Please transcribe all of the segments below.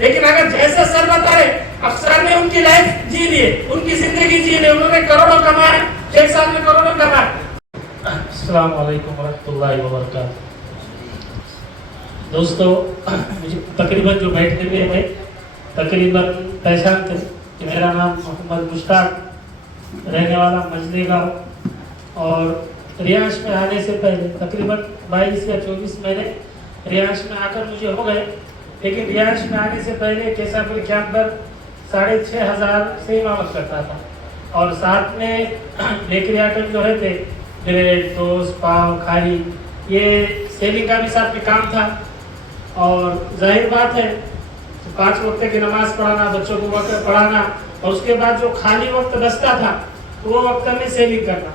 लेकिन अगर जैसे सर बता रहे, अब सर ने उनकी लाइफ जी ली, उनकी जिंदगी जी ली, उन्होंने करोड़ों कमाए, शेख साहब ने करोड़ों कमाए। अस्सलाम वालेकुम रहमतुल्लाहि व बरकातहू। दोस्तों, मुझे तकरीबन जो बैठने में है तकरीबन पहचानते कि मेरा नाम मोहम्मद मुश्ताक, रहने वाला मजली गाँव, और रियाश में आने से पहले तकरीबन 22 या 24 महीने रियाश में आकर मुझे हो गए, लेकिन रियाश में आने से पहले कैसापुर के अंदर 6,500 से इमामत करता था, और साथ में बेकरी आइटम जो है थे, ब्रेड, टोस्ट, पाव, खारी, ये सेलिंग का भी साथ में काम था। और जाहिर बात है 5 वक्त की नमाज पढ़ाना, बच्चों को वक्त पढ़ाना, और उसके बाद जो खाली वक्त बचता था तो वो वक्त में सेलिंग करना।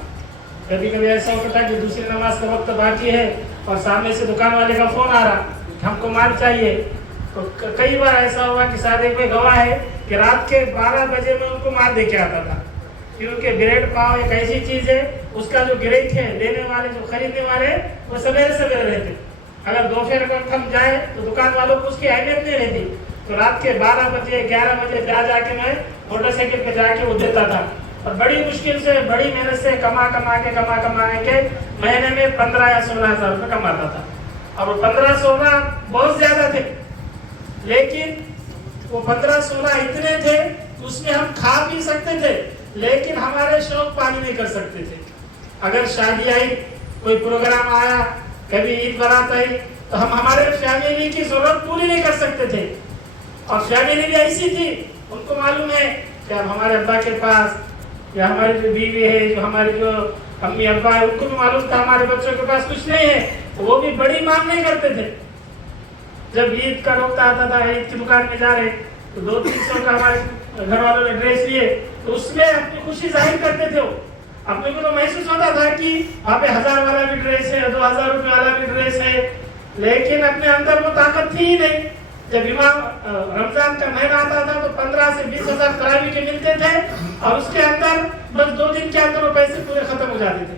कभी कभी ऐसा होता था कि दूसरी नमाज का वक्त बाकी है और सामने से दुकान वाले का फोन आ रहा, हमको माल चाहिए। तो कई बार ऐसा हुआ कि साथ में गवाह है कि रात के 12 बजे में उनको माल दे के आता था, क्योंकि ब्रेड पाव एक ऐसी चीज है, उसका जो ग्राहक है, लेने वाले जो खरीदने वाले, वो सवेरे सवेरे रहते। अगर दोपहर का हम जाए तो दुकान वालों को उसकी अहमियत नहीं रहती, तो रात के 12 बजे 11 बजे जाके मैं मोटरसाइकिल पे जाके वो देता था, और बड़ी मुश्किल से, बड़ी मेहनत से कमा के महीने में 15 या 16 हज़ार रुपये कमाता था। और वो 15-16 बहुत ज्यादा थे, लेकिन वो 15-16 इतने थे उसमें हम खा पी सकते थे, लेकिन हमारे शौक पानी नहीं कर सकते थे। अगर शादी आई, कोई प्रोग्राम आया, कभी ईद बारात आई, तो हम हमारे फैमिली की जरूरत पूरी नहीं कर सकते थे। और फैमिली भी ऐसी थी, उनको मालूम है कि अब हमारे अब्बा के पास या हमारी जो बीवी है, जो हमारे जो अम्मी अब्बा है, उनको भी मालूम था हमारे बच्चों के पास कुछ नहीं है, तो वो भी बड़ी मांग नहीं करते थे। जब ईद का वक्त आता था, ईद की दुकान में जा रहे, तो 200-300 का हमारे घर वालों ने ड्रेस लिए, तो उसमें अपनी खुशी जाहिर करते थे। अपने को तो महसूस होता था कि वहाँ पे 1000 वाला भी ड्रेस है, 2000 रुपये वाला भी ड्रेस है, लेकिन अपने अंदर वो ताकत थी ही नहीं। जब इमाम रमजान का महीना आता था तो 15 से 20 हज़ार तरावी के मिलते थे, और उसके अंदर बस 2 दिन के अंदर वो पैसे पूरे खत्म हो जाते थे।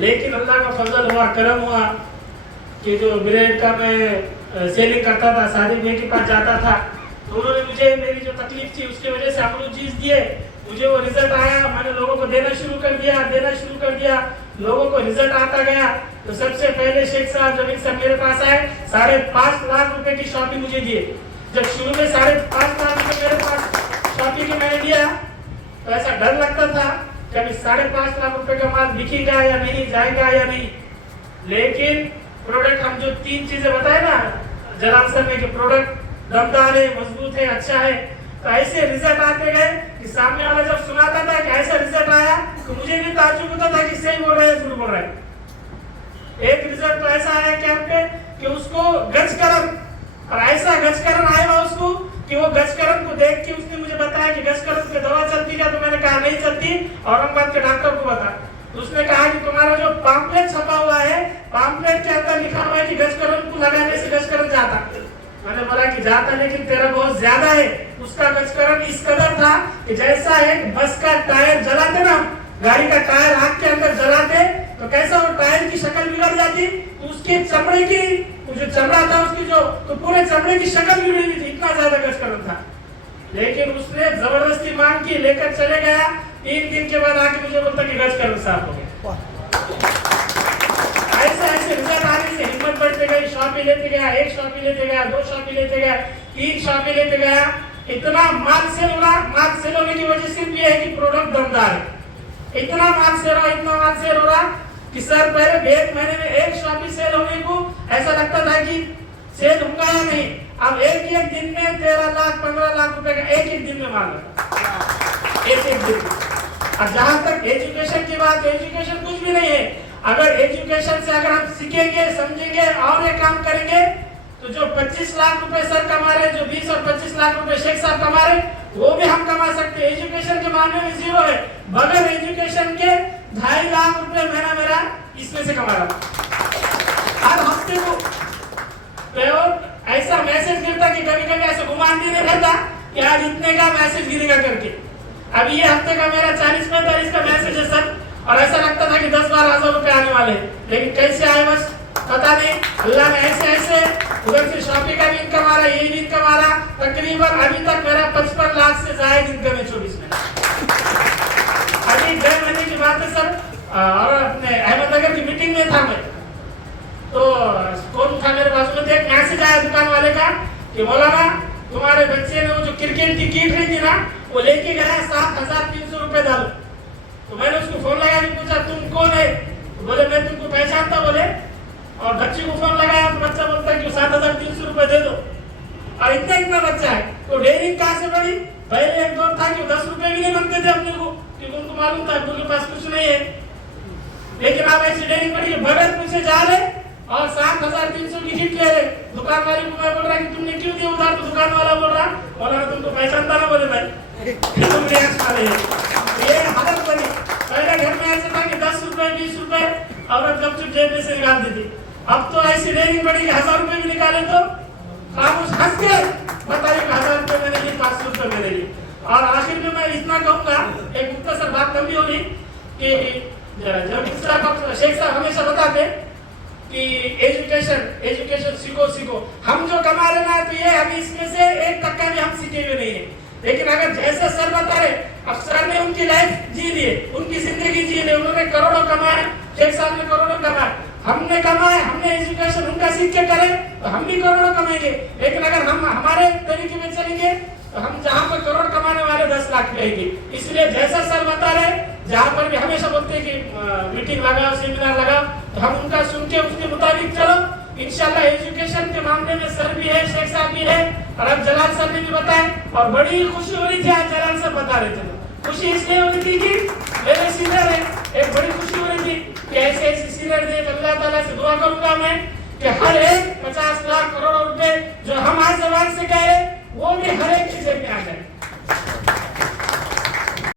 लेकिन अल्लाह का फजल हुआ, करम हुआ कि जो ब्रेड का मैं सेलिंग करता था, शादी ब्याह के पास जाता था, तो उन्होंने मुझे मेरी जो तकलीफ थी उसकी वजह से अमरूद चीज दिए, मुझे वो रिजल्ट आया, मैंने लोगों को देना शुरू कर दिया, लोगों को रिजल्ट आता गया। तो सबसे पहले शेख साहब जमीन साहब मेरे पास आए, 5.5 लाख रुपए की शॉपिंग मुझे दिए। जब शुरू में 5.5 लाख रुपए मेरे पास शॉपिंग की मैंने दिया, तो ऐसा डर लगता था कभी 5.5 लाख रुपए का माल बिकेगा या नहीं, जाएगा या नहीं। लेकिन प्रोडक्ट हम जो 3 चीजें बताए ना जलाल सर ने, कि प्रोडक्ट दमदार है, मजबूत है, अच्छा है, तो ऐसे रिजल्ट आते गए कि सामने वाला जब सुनाता था कि ऐसा रिजल्ट आया, तो मुझे भी ताज्जुब होता था कि सही बोल रहे हैं, झूठ बोल रहे हैं। एक रिजल्ट तो ऐसा आया कैंप पे कि उसको गजकरण, और ऐसा गजकरण आया उसको कि वो गजकरण को देख के उसने मुझे बताया कि गजकरण पे दवा चलती क्या, तो मैंने कहा नहीं चलती, औरंगाबाद के डॉक्टर को बता। उसने कहा कि तुम्हारा जो पॉम्पलेट छपा हुआ है, पॉम्पलेट के अंदर लिखा हुआ है कि गजकरण को लगाने से गजकरण जाता। मैंने बोला कि जाता, लेकिन तेरा बहुत ज्यादा है। उसका गजकरण इस कदर था कि जैसा एक बस का टायर जलाते ना, गाड़ी का टायर आग के अंदर जलाते तो कैसा वो टायर की शक्ल बिगड़ जाती, तो उसके चमड़े की जो चमड़ा था उसकी जो, तो पूरे चमड़े की शक्ल बिगड़ी हुई थी, इतना ज्यादा गजकरण था। लेकिन उसने जबरदस्ती मांग की, लेकर चले गया। 3 दिन के बाद आके मुझे बोलता कि गजकरण साफ हो गया। ऐसे रिजल्ट आने से हिम्मत बढ़ते गई, शॉपी लेते गया, 1 शॉपी लेते गया, 2 शॉपी लेते गया, 3 शॉपी लेते गया। इतना माल सेल हो रहा, माल सेल होने की वजह सिर्फ ये है कि प्रोडक्ट दमदार है। इतना माल सेल हो रहा कि सर पहले 1 महीने में 1 शॉपी सेल होने को ऐसा लगता था कि सेल होगा या नहीं। अब एक दिन में 13 लाख 15 लाख रुपए का एक दिन में माल है, एक दिन में। और जहाँ तक एजुकेशन की बात, एजुकेशन कुछ भी नहीं है। अगर एजुकेशन से अगर हम सीखेंगे, समझेंगे और ये काम करेंगे, तो जो 25 लाख रुपए सर कमा रहे, जो 20 और 25 लाख रुपए शेख साहब कमा रहे, वो भी हम कमा सकते हैं। एजुकेशन के मामले में 0 है, बगैर एजुकेशन के 2.5 लाख रुपए महीना मेरा इसमें से कमा रहा। हर हफ्ते को ऐसा मैसेज गिरता कि कभी ऐसा गुमान भी नहीं रहता कि आज इतने का मैसेज गिरेगा करके। अब ये हफ्ते का मेरा 40-45 का मैसेज है सर, और ऐसा लगता था कि 10-12 हज़ार रुपए आने वाले, लेकिन कैसे आए बस पता नहीं। अल्लाह ने ऐसे उधर से शॉपिंग का भी इनकम आ रहा मेरा ये इनकम आ रहा, तकरीबन अभी तक मेरा 55 लाख से जायद इनकम है 24 में। अभी 6 महीने की बात है सर, और अपने अहमदनगर की मीटिंग में था मैं, तो कौन था मेरे पास में, एक मैसेज आया दुकान वाले का कि मौलाना तुम्हारे बच्चे ने वो जो क्रिकेट की किट रही थी ना, वो लेके गया 7,300 रुपए डालो। तो मैंने उसको फोन लगाया, पूछा तुम कौन है, तो बोले मैं तुमको पहचानता बोले, और बच्चे को फोन लगाया तो बच्चा बोलता है कि 7,300 रुपए दे दो, और इतना इतना बच्चा है। तो डेयरिंग कहाँ से बढ़ी, पहले एक दौर था कि 10 रुपए भी नहीं बनते थे अपने को, क्योंकि उनको मालूम था उनके पास कुछ नहीं है, लेकिन अब ऐसी डेयरिंग बढ़ी बगैर पूछे जा रहे और 7,300 की किट ले रहे। दुकान वाले को मैं बोल रहा कि तुमने क्यों दिया उधार, तो दुकान वाला बोल रहा और तुमको पहचानता ना, बोले मैं तुम रियाक्स वाले। ये हालत बनी। पहले घर में ऐसा था कि 10 रुपए 20 रुपए औरत जब चुप जेब में से निकाल देती, अब तो ऐसी डेयरिंग बढ़ी कि 1000 रुपए भी निकाले तो खामोश हंस के बताइए 1000 रुपए मैंने लिए, 500 रुपए मैंने लिए। और आखिर में मैं इतना कहूंगा, एक मुख्तसर बात लंबी होगी कि जब शेख साहब हमेशा बताते कि एजुकेशन सीखो, हम जो कमा रहे ना तो ये अभी इसमें से 1 टक्का भी हम सीखे हुए नहीं है, लेकिन अगर जैसे सर बता रहे, अब सर ने उनकी लाइफ जी ली, उनकी जिंदगी जी ली, उन्होंने करोड़ों कमाए, शेख साहब ने करोड़ों कमाए, हमने कमाए, हमने एजुकेशन उनका सीख के करे तो हम भी करोड़ों कमाएंगे। लेकिन अगर हम हमारे तरीके में चलेंगे तो हम जहाँ पर करोड़ कमाने वाले 10 लाख रहेंगे। इसलिए जैसा सर बता रहे, जहाँ पर भी हमेशा बोलते हैं कि मीटिंग लगाओ, सेमिनार लगाओ, तो हम उनका सुन के उसके मुताबिक चलो। इंशाल्लाह एजुकेशन के मामले में सर भी है, शेख साहब भी है, और अब जलाल सर ने भी बताया, और बड़ी खुशी हो रही थी आज जलाल सर बता रहे थे। खुशी इसलिए हो रही थी कि मेरे सीनियर है, एक बड़ी खुशी हो रही थी कि ऐसे सीनियर दे। अल्लाह ताला से दुआ करूंगा मैं कि हर एक 50